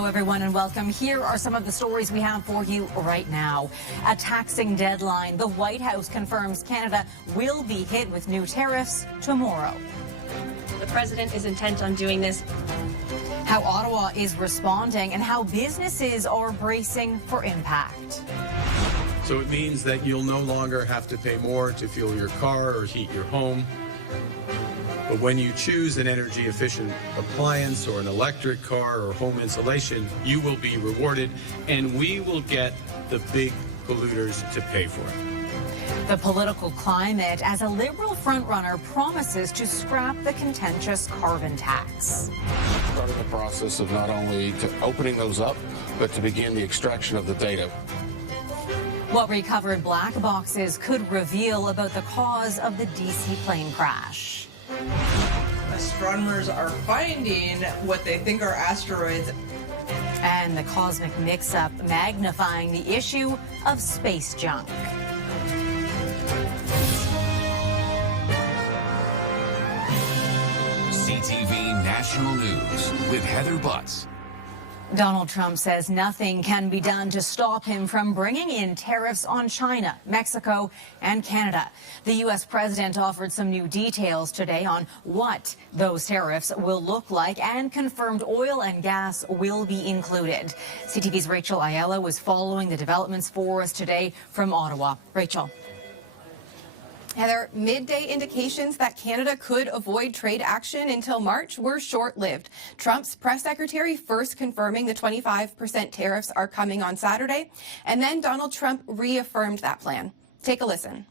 Hello, everyone, and welcome. Here are some of the stories we have for you right now. A taxing deadline. The White House confirms Canada will be hit with new tariffs tomorrow. The president is intent on doing this. How Ottawa is responding and how businesses are bracing for impact. So it means that you'll no longer have to pay more to fuel your car or heat your home. But when you choose an energy-efficient appliance or an electric car or home insulation, you will be rewarded, and we will get the big polluters to pay for it. The political climate as a Liberal frontrunner promises to scrap the contentious carbon tax. Started the process of not only opening those up, but to begin the extraction of the data. What recovered black boxes could reveal about the cause of the DC plane crash. Astronomers are finding what they think are asteroids. And the cosmic mix-up magnifying the issue of space junk. CTV National News with Heather Butts. Donald Trump says nothing can be done to stop him from bringing in tariffs on China, Mexico, and Canada. The U.S. president offered some new details today on what those tariffs will look like and confirmed oil and gas will be included. CTV's Rachel Ayala was following the developments for us today from Ottawa. Rachel. Heather, midday indications that Canada could avoid trade action until March were short-lived. Trump's press secretary first confirming the 25% tariffs are coming on Saturday, and then Donald Trump reaffirmed that plan. Take a listen.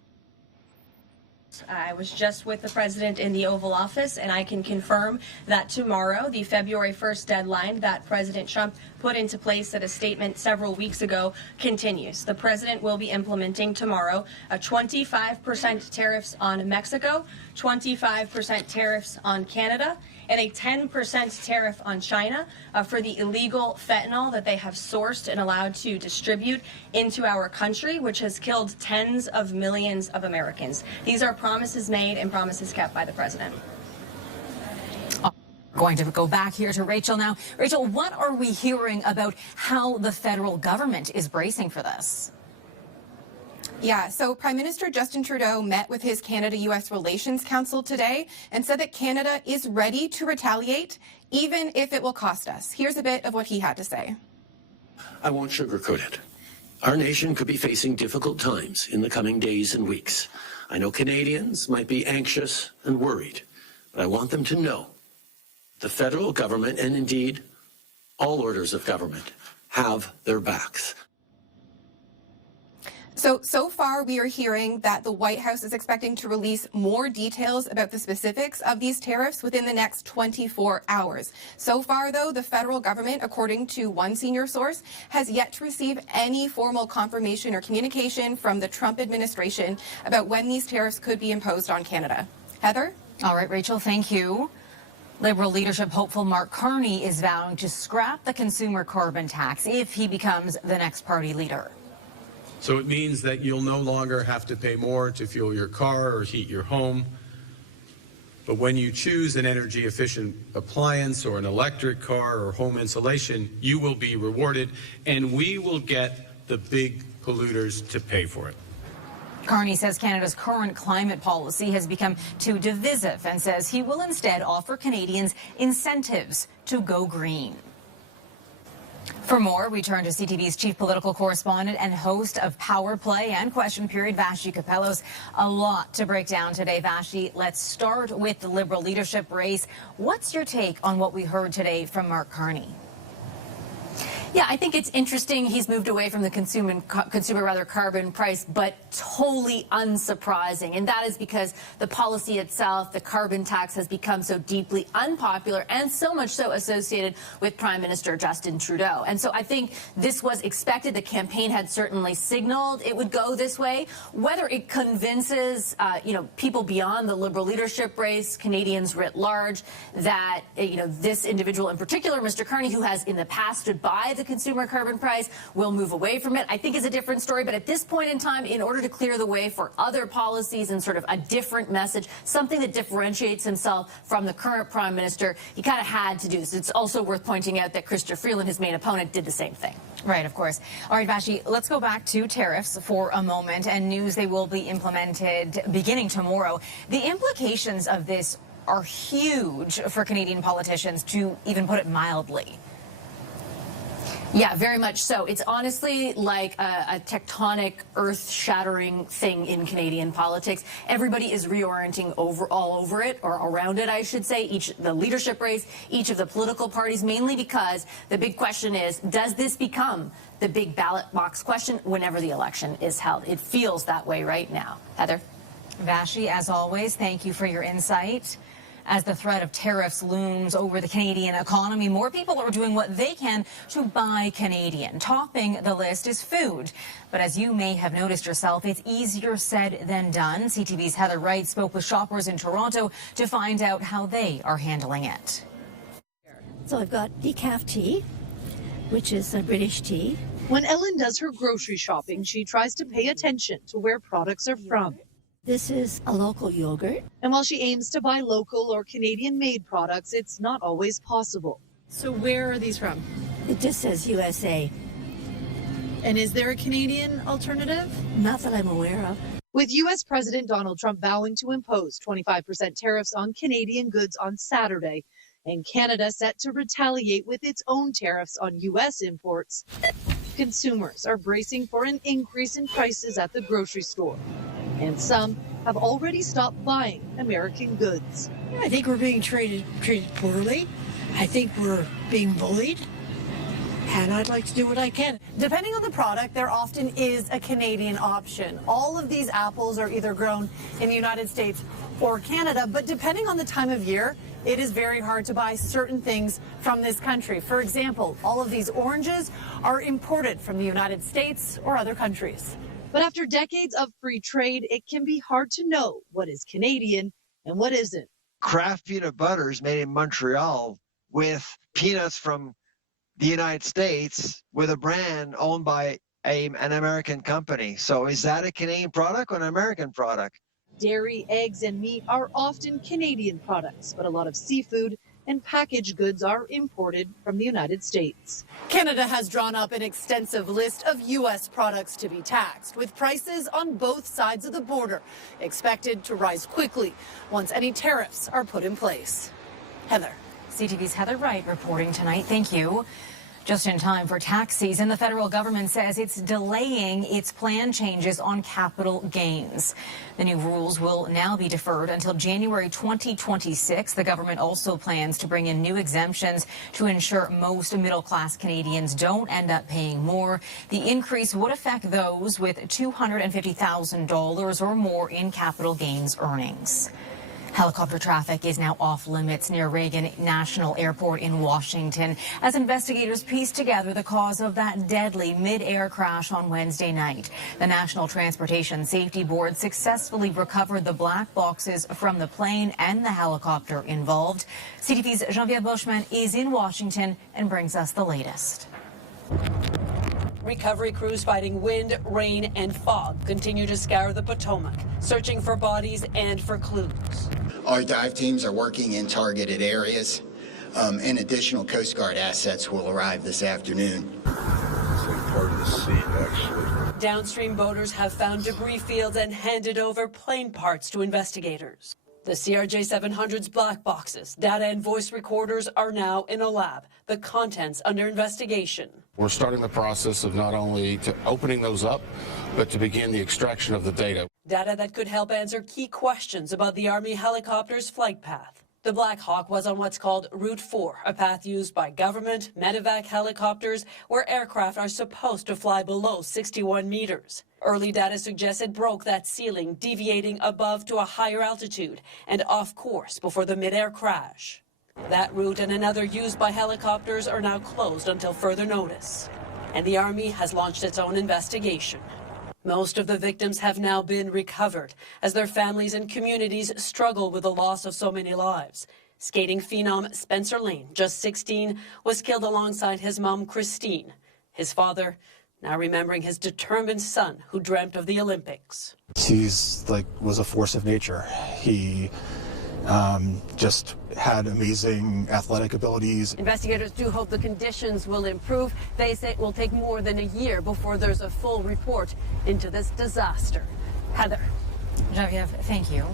I was just with the president in the Oval Office, and I can confirm that tomorrow, the February 1st deadline that President Trump put into place at a statement several weeks ago continues. The president will be implementing tomorrow a 25% tariffs on Mexico, 25% tariffs on Canada, and a 10% tariff on China for the illegal fentanyl that they have sourced and allowed to distribute into our country, which has killed tens of millions of Americans. These are promises made and promises kept by the president. Going to go back here to Rachel now. Rachel, what are we hearing about how the federal government is bracing for this? Yeah, so Prime Minister Justin Trudeau met with his Canada-U.S. Relations Council today and said that Canada is ready to retaliate, even if it will cost us. Here's a bit of what he had to say. I won't sugarcoat it. Our nation could be facing difficult times in the coming days and weeks. I know Canadians might be anxious and worried, but I want them to know the federal government, and indeed all orders of government, have their backs. So far, we are hearing that the White House is expecting to release more details about the specifics of these tariffs within the next 24 hours. So far, though, the federal government, according to one senior source, has yet to receive any formal confirmation or communication from the Trump administration about when these tariffs could be imposed on Canada. Heather? All right, Rachel, thank you. Liberal leadership hopeful Mark Carney is vowing to scrap the consumer carbon tax if he becomes the next party leader. So it means that you'll no longer have to pay more to fuel your car or heat your home. But when you choose an energy-efficient appliance or an electric car or home insulation, you will be rewarded, and we will get the big polluters to pay for it. Carney says Canada's current climate policy has become too divisive and says he will instead offer Canadians incentives to go green. For more, we turn to CTV's chief political correspondent and host of Power Play and Question Period, Vassy Kapelos. A lot to break down today, Vassy. Let's start with the Liberal leadership race. What's your take on what we heard today from Mark Carney? Yeah, I think it's interesting. He's moved away from the consumer carbon price, but totally unsurprising. And that is because the policy itself, the carbon tax, has become so deeply unpopular and so much so associated with Prime Minister Justin Trudeau. And so I think this was expected. The campaign had certainly signaled it would go this way. Whether it convinces, people beyond the Liberal leadership race, Canadians writ large, that, this individual in particular, Mr. Carney, who has in the past stood by the consumer carbon price, will move away from it, I think is a different story. But at this point in time, in order to clear the way for other policies and sort of a different message, something that differentiates himself from the current prime minister, he kind of had to do this. It's also worth pointing out that Chrystia Freeland, his main opponent, did the same thing. Right, of course. All right, Vashi, let's go back to tariffs for a moment and news they will be implemented beginning tomorrow. The implications of this are huge for Canadian politicians, to even put it mildly. Yeah, very much so. It's honestly like a tectonic, earth-shattering thing in Canadian politics. Everybody is reorienting all over it, or around it, I should say, the leadership race, each of the political parties, mainly because the big question is, does this become the big ballot box question whenever the election is held? It feels that way right now. Heather? Vashi, as always, thank you for your insight. As the threat of tariffs looms over the Canadian economy, more people are doing what they can to buy Canadian. Topping the list is food. But as you may have noticed yourself, it's easier said than done. CTV's Heather Wright spoke with shoppers in Toronto to find out how they are handling it. So I've got decaf tea, which is a British tea. When Ellen does her grocery shopping, she tries to pay attention to where products are from. This is a local yogurt. And while she aims to buy local or Canadian-made products, it's not always possible. So where are these from? It just says USA. And is there a Canadian alternative? Not that I'm aware of. With U.S. President Donald Trump vowing to impose 25% tariffs on Canadian goods on Saturday, and Canada set to retaliate with its own tariffs on U.S. imports, consumers are bracing for an increase in prices at the grocery store. And some have already stopped buying American goods. I think we're being treated poorly. I think we're being bullied. And I'd like to do what I can. Depending on the product, there often is a Canadian option. All of these apples are either grown in the United States or Canada, but depending on the time of year, it is very hard to buy certain things from this country. For example, all of these oranges are imported from the United States or other countries. But after decades of free trade, it can be hard to know what is Canadian and what isn't. Kraft peanut butter is made in Montreal with peanuts from the United States with a brand owned by an American company. So is that a Canadian product or an American product? Dairy, eggs, and meat are often Canadian products, but a lot of seafood and packaged goods are imported from the United States. Canada has drawn up an extensive list of U.S. products to be taxed, with prices on both sides of the border expected to rise quickly once any tariffs are put in place. Heather. CTV's Heather Wright reporting tonight. Thank you. Just in time for tax season, the federal government says it's delaying its planned changes on capital gains. The new rules will now be deferred until January 2026. The government also plans to bring in new exemptions to ensure most middle-class Canadians don't end up paying more. The increase would affect those with $250,000 or more in capital gains earnings. Helicopter traffic is now off limits near Reagan National Airport in Washington as investigators piece together the cause of that deadly mid-air crash on Wednesday night. The National Transportation Safety Board successfully recovered the black boxes from the plane and the helicopter involved. CTV's Geneviève Bushman is in Washington and brings us the latest. Recovery crews fighting wind, rain, and fog continue to scour the Potomac, searching for bodies and for clues. Our dive teams are working in targeted areas, and additional Coast Guard assets will arrive this afternoon. Part of the scene, actually. Downstream boaters have found debris fields and handed over plane parts to investigators. The CRJ-700's black boxes, data and voice recorders are now in a lab, the contents under investigation. We're starting the process of not only opening those up, but to begin the extraction of the data. Data that could help answer key questions about the Army helicopter's flight path. The Black Hawk was on what's called Route 4, a path used by government medevac helicopters where aircraft are supposed to fly below 61 meters. Early data suggests it broke that ceiling, deviating above to a higher altitude and off course before the mid-air crash. That route and another used by helicopters are now closed until further notice. And the Army has launched its own investigation. Most of the victims have now been recovered as their families and communities struggle with the loss of so many lives. Skating phenom Spencer Lane, just 16, was killed alongside his mom, Christine. His father, now remembering his determined son who dreamt of the Olympics. Was a force of nature. He just had amazing athletic abilities. Investigators do hope the conditions will improve. They say it will take more than a year before there's a full report into this disaster. Heather. Genevieve, thank you.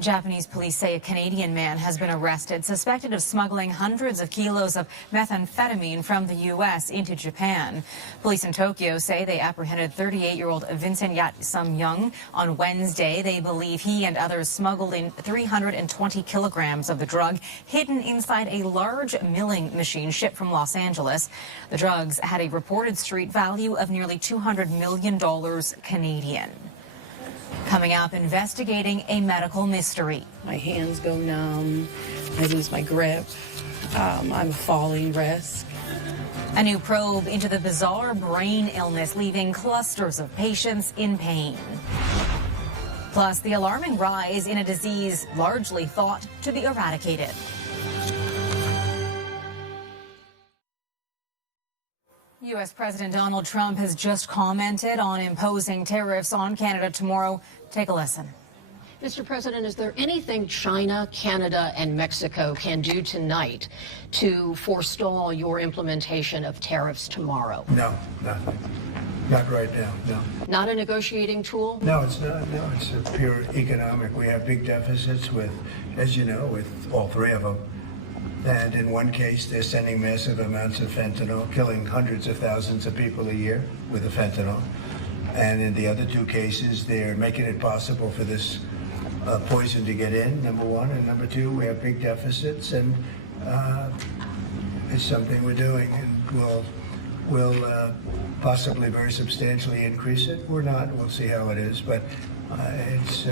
Japanese police say a Canadian man has been arrested, suspected of smuggling hundreds of kilos of methamphetamine from the U.S. into Japan. Police in Tokyo say they apprehended 38-year-old Vincent Yat-Sum-Young on Wednesday. They believe he and others smuggled in 320 kilograms of the drug hidden inside a large milling machine shipped from Los Angeles. The drugs had a reported street value of nearly $200 million Canadian. Coming up, investigating a medical mystery. My hands go numb, I lose my grip, I'm a falling risk. A new probe into the bizarre brain illness, leaving clusters of patients in pain. Plus, the alarming rise in a disease largely thought to be eradicated. U.S. President Donald Trump has just commented on imposing tariffs on Canada tomorrow. Take a listen. Mr. President, is there anything China, Canada, and Mexico can do tonight to forestall your implementation of tariffs tomorrow? No, nothing. Not right now, no. Not a negotiating tool? No, it's not. No, it's a pure economic. We have big deficits with, as you know, with all three of them. And in one case, they're sending massive amounts of fentanyl, killing hundreds of thousands of people a year with the fentanyl. And in the other two cases, they're making it possible for this poison to get in, number one. And number two, we have big deficits, and it's something we're doing. And we'll possibly very substantially increase it. We're not. We'll see how it is. But it's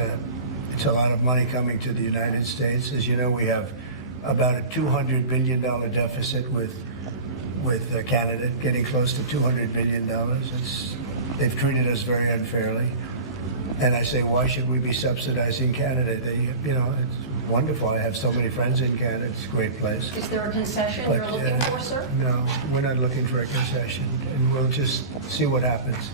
a lot of money coming to the United States. As you know, we have about a $200 billion deficit with Canada, getting close to $200 billion. They've treated us very unfairly. And I say, why should we be subsidizing Canada? It's wonderful. I have so many friends in Canada. It's a great place. Is there a concession you're looking for, sir? No, we're not looking for a concession. And we'll just see what happens.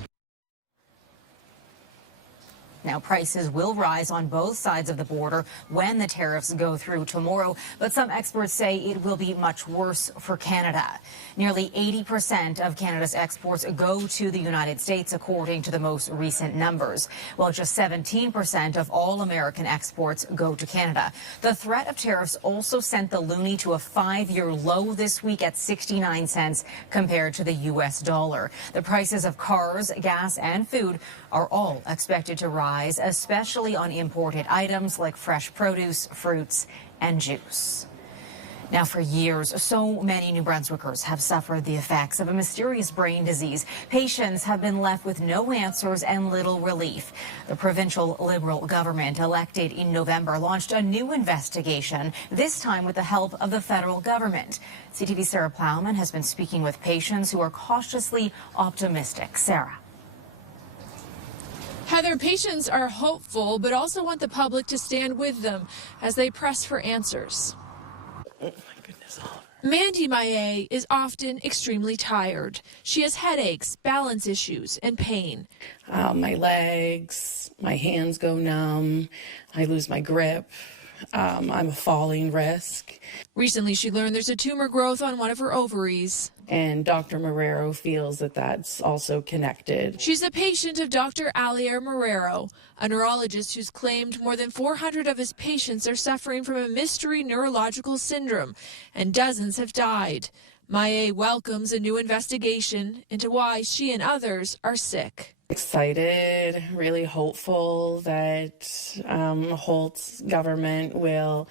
Now, prices will rise on both sides of the border when the tariffs go through tomorrow, but some experts say it will be much worse for Canada. Nearly 80% of Canada's exports go to the United States, according to the most recent numbers, while just 17% of all American exports go to Canada. The threat of tariffs also sent the loonie to a 5-year low this week at 69 cents compared to the U.S. dollar. The prices of cars, gas, and food are all expected to rise, especially on imported items like fresh produce, fruits, and juice. Now, for years, so many New Brunswickers have suffered the effects of a mysterious brain disease. Patients have been left with no answers and little relief. The provincial Liberal government, elected in November, launched a new investigation, this time with the help of the federal government. CTV's Sarah Plowman has been speaking with patients who are cautiously optimistic. Sarah. Heather, patients are hopeful, but also want the public to stand with them as they press for answers. Oh, my goodness, Oliver. Mandy Maillet is often extremely tired. She has headaches, balance issues, and pain. My legs, my hands go numb, I lose my grip. I'm a falling risk. Recently, she learned there's a tumor growth on one of her ovaries. And Dr. Marrero feels that that's also connected. She's a patient of Dr. Alier Marrero, a neurologist who's claimed more than 400 of his patients are suffering from a mystery neurological syndrome, and dozens have died. Maillet welcomes a new investigation into why she and others are sick. Excited, really hopeful that Holt's government will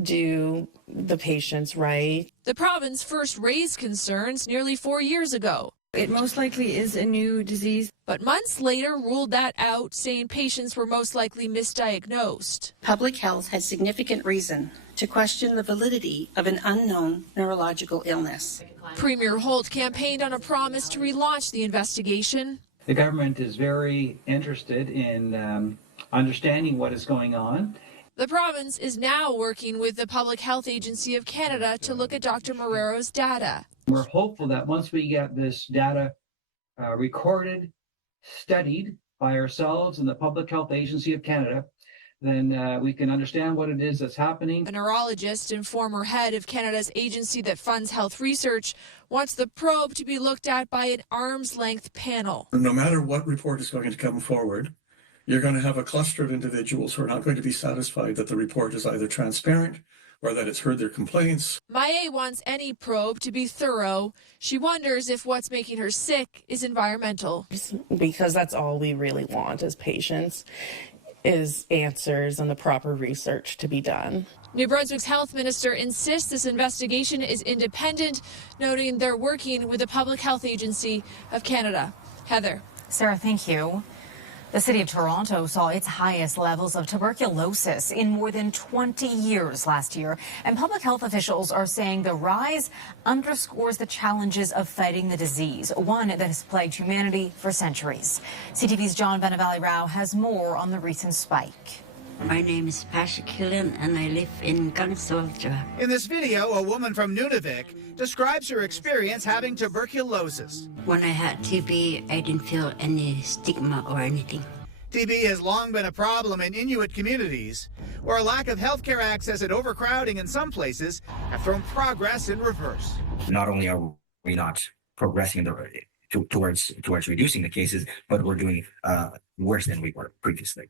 do the patients right. The province first raised concerns nearly 4 years ago. It most likely is a new disease. But months later ruled that out, saying patients were most likely misdiagnosed. Public health has significant reason to question the validity of an unknown neurological illness. Premier Holt campaigned on a promise to relaunch the investigation. The government is very interested in understanding what is going on The province is now working with the Public Health Agency of Canada to look at Dr. Morero's data. We're hopeful that once we get this data recorded, studied by ourselves and the Public Health Agency of Canada, then we can understand what it is that's happening. A neurologist and former head of Canada's agency that funds health research wants the probe to be looked at by an arm's-length panel. No matter what report is going to come forward, you're going to have a cluster of individuals who are not going to be satisfied that the report is either transparent or that it's heard their complaints. Maya wants any probe to be thorough. She wonders if what's making her sick is environmental. Because that's all we really want as patients, is answers and the proper research to be done. New Brunswick's health minister insists this investigation is independent, noting they're working with the Public Health Agency of Canada. Heather. Sarah, thank you. The city of Toronto saw its highest levels of tuberculosis in more than 20 years last year, and public health officials are saying the rise underscores the challenges of fighting the disease, one that has plagued humanity for centuries. CTV's John Benavalli-Rao has more on the recent spike. My name is Pasha Killian and I live in Gunsolja. In this video, a woman from Nunavik describes her experience having tuberculosis. When I had TB, I didn't feel any stigma or anything. TB has long been a problem in Inuit communities, where a lack of healthcare access and overcrowding in some places have thrown progress in reverse. Not only are we not progressing towards reducing the cases, but we're doing worse than we were previously.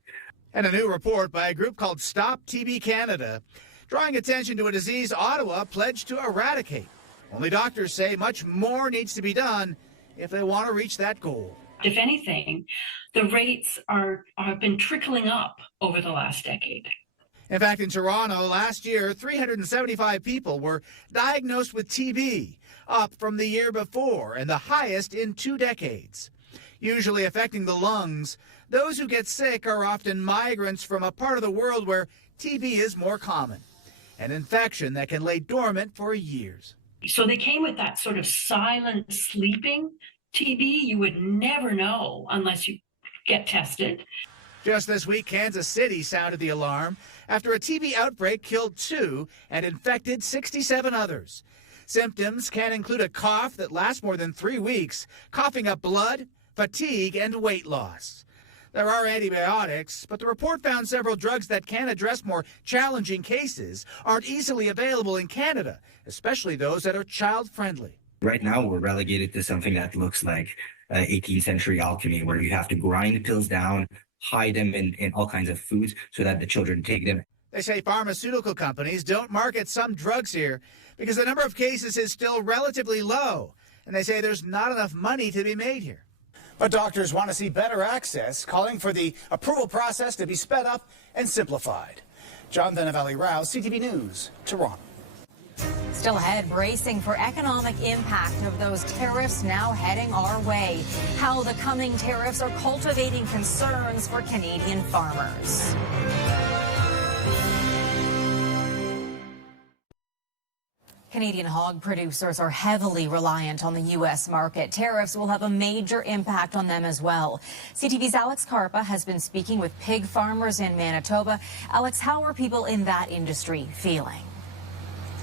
And a new report by a group called Stop TB Canada, drawing attention to a disease Ottawa pledged to eradicate. Only doctors say much more needs to be done if they want to reach that goal. If anything, the rates have been trickling up over the last decade. In fact, in Toronto last year, 375 people were diagnosed with TB, up from the year before and the highest in 2 decades. Usually affecting the lungs, those who get sick are often migrants from a part of the world where TB is more common, an infection that can lay dormant for years. So they came with that sort of silent sleeping TB. You would never know unless you get tested. Just this week, Kansas City sounded the alarm after a TB outbreak killed 2 and infected 67 others. Symptoms can include a cough that lasts more than 3 weeks, coughing up blood, fatigue, and weight loss. There are antibiotics, but the report found several drugs that can address more challenging cases aren't easily available in Canada, especially those that are child-friendly. Right now, we're relegated to something that looks like 18th century alchemy, where you have to grind the pills down, hide them in all kinds of foods so that the children take them. They say pharmaceutical companies don't market some drugs here because the number of cases is still relatively low, and they say there's not enough money to be made here. But doctors want to see better access, calling for the approval process to be sped up and simplified. John Benavalli-Rao, CTV News, Toronto. Still ahead, bracing for economic impact of those tariffs now heading our way. How the coming tariffs are cultivating concerns for Canadian farmers. Canadian hog producers are heavily reliant on the U.S. market. Tariffs will have a major impact on them as well. CTV's Alex Carpa has been speaking with pig farmers in Manitoba. Alex, how are people in that industry feeling?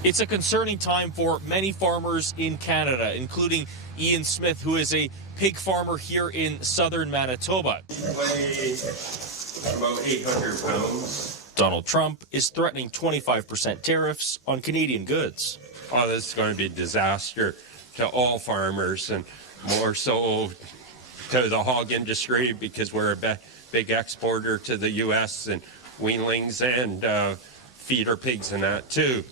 It's a concerning time for many farmers in Canada, including Ian Smith, who is a pig farmer here in southern Manitoba. Weigh about 800 pounds. Donald Trump is threatening 25% tariffs on Canadian goods. Oh, this is going to be a disaster to all farmers and more so to the hog industry because we're a big exporter to the U.S. and weanlings and feeder pigs and that too.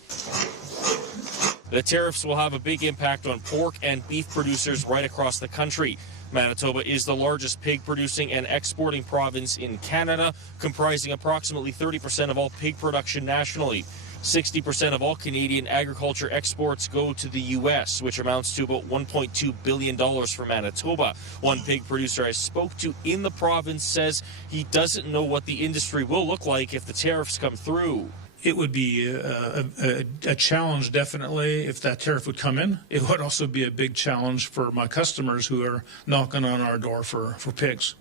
The tariffs will have a big impact on pork and beef producers right across the country. Manitoba is the largest pig producing and exporting province in Canada, comprising approximately 30% of all pig production nationally. 60% of all Canadian agriculture exports go to the U.S., which amounts to about $1.2 billion for Manitoba. One pig producer I spoke to in the province says he doesn't know what the industry will look like if the tariffs come through. It would be a challenge, definitely, if that tariff would come in. It would also be a big challenge for my customers who are knocking on our door for pigs.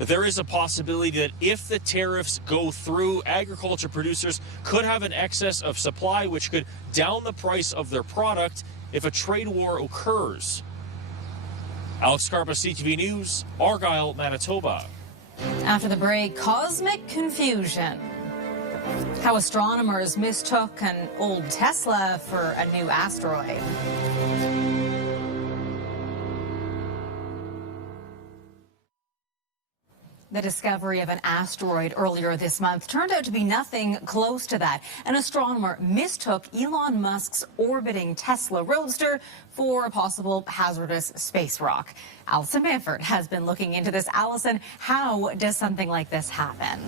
There is a possibility that if the tariffs go through, agriculture producers could have an excess of supply, which could down the price of their product if a trade war occurs. Alex Scarpa, CTV News, Argyle, Manitoba. After the break, cosmic confusion. How astronomers mistook an old Tesla for a new asteroid. The discovery of an asteroid earlier this month turned out to be nothing close to that. An astronomer mistook Elon Musk's orbiting Tesla Roadster for a possible hazardous space rock. Alison Manford has been looking into this. Alison, how does something like this happen?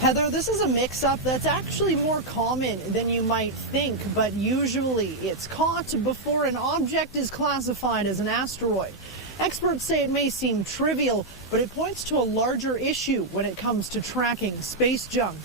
Heather, this is a mix-up that's actually more common than you might think, but usually it's caught before an object is classified as an asteroid. Experts say it may seem trivial, but it points to a larger issue when it comes to tracking space junk.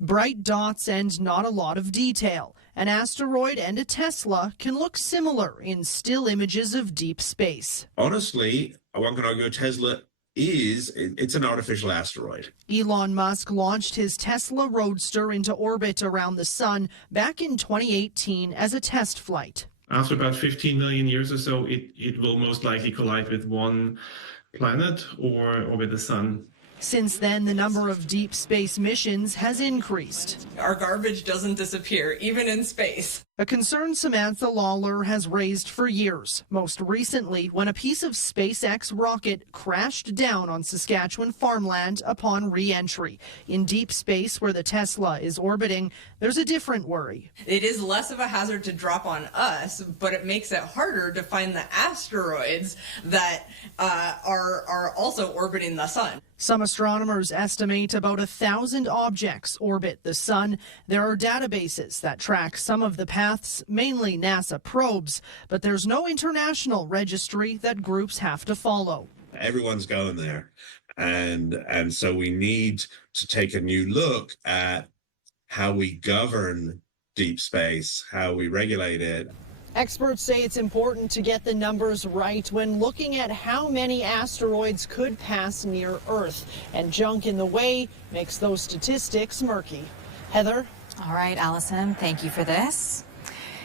Bright dots and not a lot of detail. An asteroid and a Tesla can look similar in still images of deep space. Honestly, one can argue a Tesla it's an artificial asteroid. Elon Musk launched his Tesla Roadster into orbit around the sun back in 2018 as a test flight. After about 15 million years or so, it will most likely collide with one planet or with the sun. Since then, the number of deep space missions has increased. Our garbage doesn't disappear, even in space. A concern Samantha Lawler has raised for years, most recently when a piece of SpaceX rocket crashed down on Saskatchewan farmland upon re-entry. In deep space where the Tesla is orbiting, there's a different worry. It is less of a hazard to drop on us, but it makes it harder to find the asteroids that are also orbiting the sun. Some astronomers estimate about 1,000 objects orbit the sun. There are databases that track some of the paths, mainly NASA probes, but there's no international registry that groups have to follow. Everyone's going there. And so we need to take a new look at how we govern deep space, how we regulate it. Experts say it's important to get the numbers right when looking at how many asteroids could pass near Earth, and junk in the way makes those statistics murky. Heather? All right, Allison, thank you for this.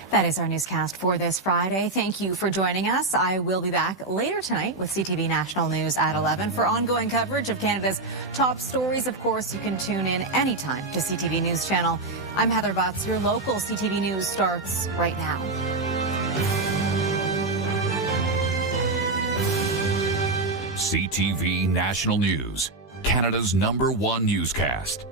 That is our newscast for this Friday. Thank you for joining us. I will be back later tonight with CTV National News at 11 for ongoing coverage of Canada's top stories. Of course, you can tune in anytime to CTV News Channel. I'm Heather Butts. Your local CTV News starts right now. CTV National News, Canada's #1 newscast.